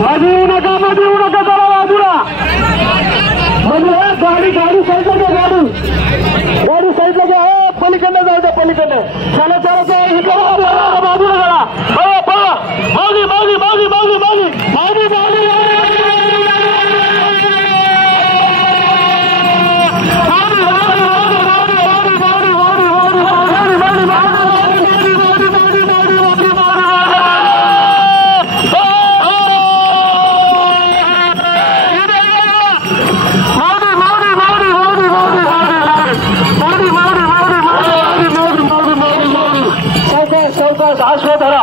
मध्ये येऊ नका चला बाजूला म्हणजे गाडी साईडला घ्या गाडी साईडला घ्या पलीकडनं जाऊ द्या पलीकडनं चला बाजूला चला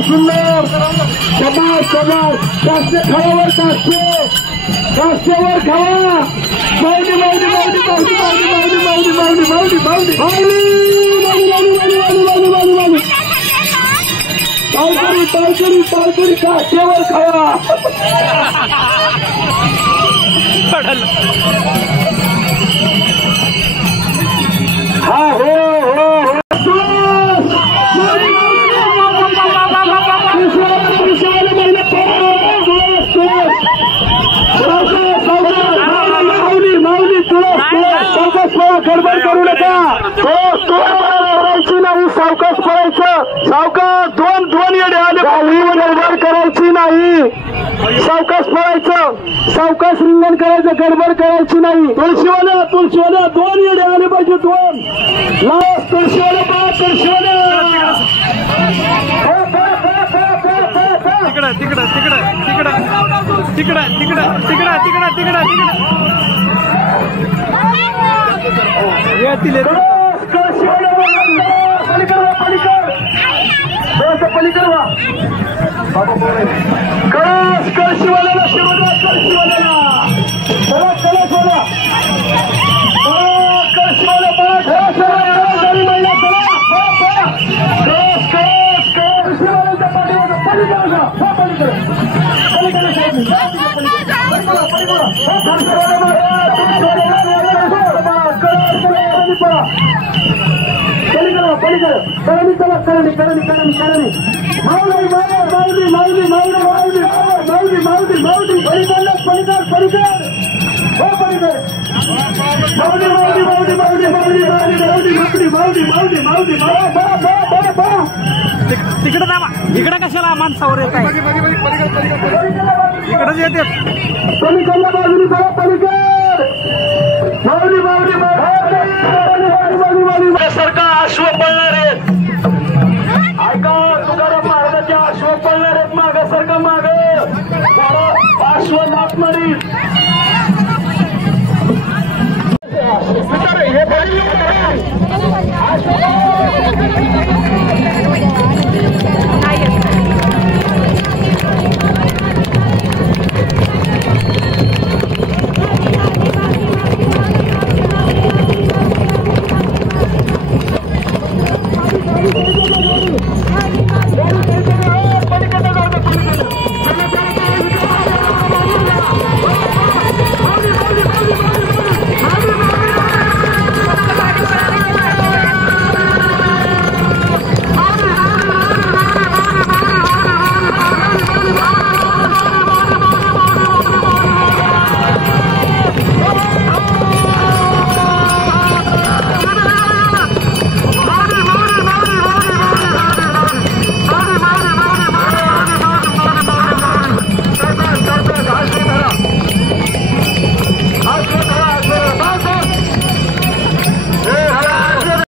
सुंदर काष्टे खावावर काष्टेवर खावा पालकरी काष्टेवर खावा हा हो गडबड करू नका करायची नाही सावकाश पडायचं सावकाश दोन येडे आले गडबड करायची नाही सावकाश पडायचं सावकाश रिंगण करायचं गडबड करायची नाही तुळशीवाल्या दोन येडे आले पाहिजे दोन लास्ट तुळशीवाल्या तिकडे दाबा. इकडे कशाला माणसावर येत आहे इकडेच येते पलीकडल्या बाजूने बघा पलीकड सारखा अश्व पळणार आहेत ऐका तुकाराम महाराजांच्या अश्व पळणार आहेत मागासारखा माग अश्व नाथ मारी